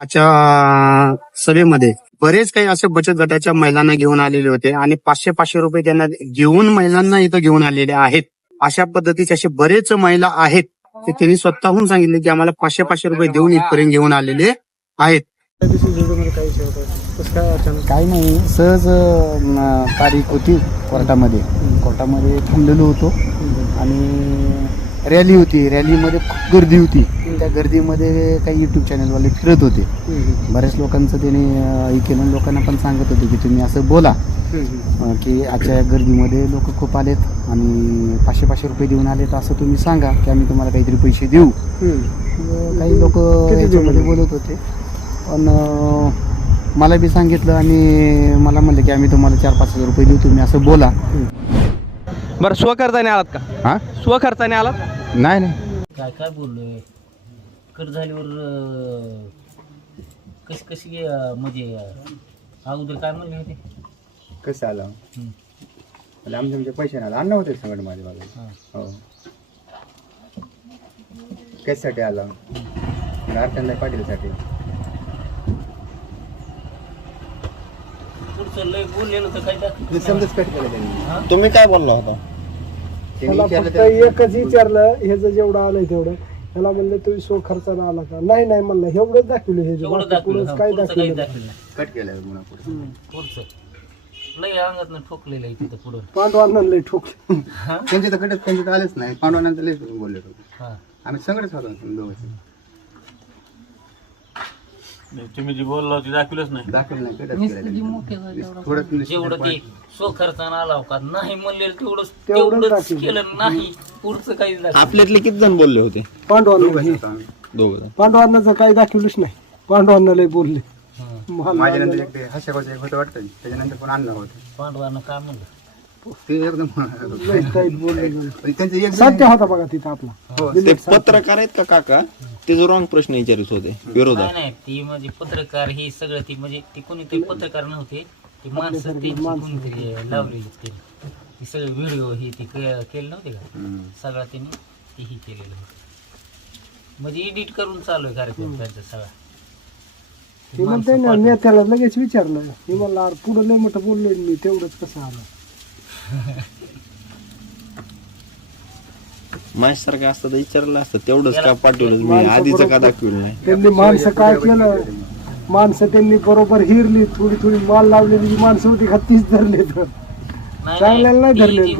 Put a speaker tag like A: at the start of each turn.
A: आजच्या सभेमध्ये बरेच काही असे बचत गटाच्या महिलांना घेऊन आलेले होते आणि पाचशे पाचशे रुपये त्यांना घेऊन महिलांना इथं घेऊन आलेले आहेत. अशा पद्धतीचे असे बरेच महिला आहेत ते त्यांनी स्वतःहून सांगितले की आम्हाला पाचशे पाचशे रुपये देऊन इथपर्यंत घेऊन आलेले आहेत.
B: काही नाही सहज तारीख होती कोर्टामध्ये. कोर्टामध्ये थांबलेलो होतो आणि रॅली होती. रॅलीमध्ये खूप गर्दी होती. त्या गर्दीमध्ये काही युट्यूब चॅनलवाले फिरत होते. बऱ्याच लोकांचं त्याने अं, हे केलं. लोकांना पण सांगत होते की तुम्ही असं बोला. की आजच्या गर्दीमध्ये लोक खूप आलेत आणि पाचशे पाचशे रुपये देऊन आलेत असं तुम्ही सांगा की आम्ही तुम्हाला काहीतरी पैसे देऊ. काही लोक याच्यामध्ये बोलत होते. पण मला बी सांगितलं आणि मला म्हणलं की आम्ही तुम्हाला चार पाच हजार रुपये देऊ तुम्ही असं बोला.
C: बरं स्वखर्चाने आलात का?
B: हा?
C: स्वखर्चाने आलात?
B: नाही नाही.
D: काय काय बोललोय? कर झाल्यावर कशी कशी अं, म्हणजे अं, अगोदर काय म्हणले होते?
B: कसं आलं?
D: हम्म.
B: आमच्या आमच्या पैसे नाही अन्न होते संकट माझ्या बाजूला
D: हा.
B: हो. कशासाठी आला? अर्चनला पाटीलसाठी.
D: पुढचं लय बोललेलं तर काय
B: समजच कट केलं त्यांनी.
E: तुम्ही काय बोलला होता?
B: विचारलं
F: फक्त एकच विचारलं हे जर जेवढं आलंय तेवढं. त्याला म्हणलं तुम्ही सो खर्चानं आला का? नाही नाही म्हणलं. एवढंच दाखवलं हे जे. बाकी पुढंच काय दाखवलं
D: नाही.
B: कट केलं
D: पुढचं. लय अंगात ठोकलेलं आहे तिथं पुढं.
F: पांडवांना लय ठोकलं.
B: त्यांचे तर कटच त्यांचे तर आलेच नाही. पांडवानंतर लय बोलले होते.
D: हा.
B: आम्ही सगळेच होतो दोघं
E: तुम्ही जी बोलला ती दाखवलंच नाही.
B: दाखवलं नाही केलं
D: जेवढं ते सो खर्चानं आला का नाही म्हणलेलं तेवढंच
F: तेवढंच
D: तेवढंच
F: दाखवलं.
D: केलं नाही. पुढचं काहीच दाखवलं
E: आपल्यातले किती जण बोलले होते?
F: पांडवांना हे.
B: होतो आम्ही.
E: दोघ जण.
F: पांडवांना काही दाखवलंच नाही. पांडवांना लय बोलले.
D: हा.
F: मला
B: माझ्या नंतर एक ते हर्षकाचं एक होतं वाटतं. त्याच्यानंतर पण आणलं होतं?
D: पांडवानं काय म्हणलं?
B: ते एकदम
F: लय काही बोलले.
B: पण त्यांचं एक
F: सत्य होता बघा तिथं आपला.
E: ते पत्रकार आहेत का काका? ते जो रॉंग प्रश्न विचारित होते विरोधात.
D: नाही नाही ती म्हणजे पत्रकार ही सगळं ती म्हणजे ती कोणीतरी पत्रकार नव्हते. ती माणसं त्यांची कोणीतरी लावलेली ते ती सगळे व्हिडिओ ही ती के- केले नव्हते का? सगळा त्यांनी ती ही केलेलं होतं. म्हणजे एडिट करून चालू आहे कार्यक्रम त्यांचा सगळा.
F: ते म्हणते ना नेत्याला लगेच विचारलं. मी म्हणलं अरे पुढं लय मोठं बोललोय मी तेवढंच कसं आलं?
E: माझ्यासारखं असतं तर विचारलं असतं तेवढंच का पाठवलं मी? आधीच का दाखवलं नाही?
F: त्यांनी माणसं काय केलं? माणसं त्यांनी बरोबर हिरली थोडी थोडी माल लावलेली जी माणसं होती का तीच धरली तर.
D: नाही,
F: चांगल्याला नाही धरले
D: जी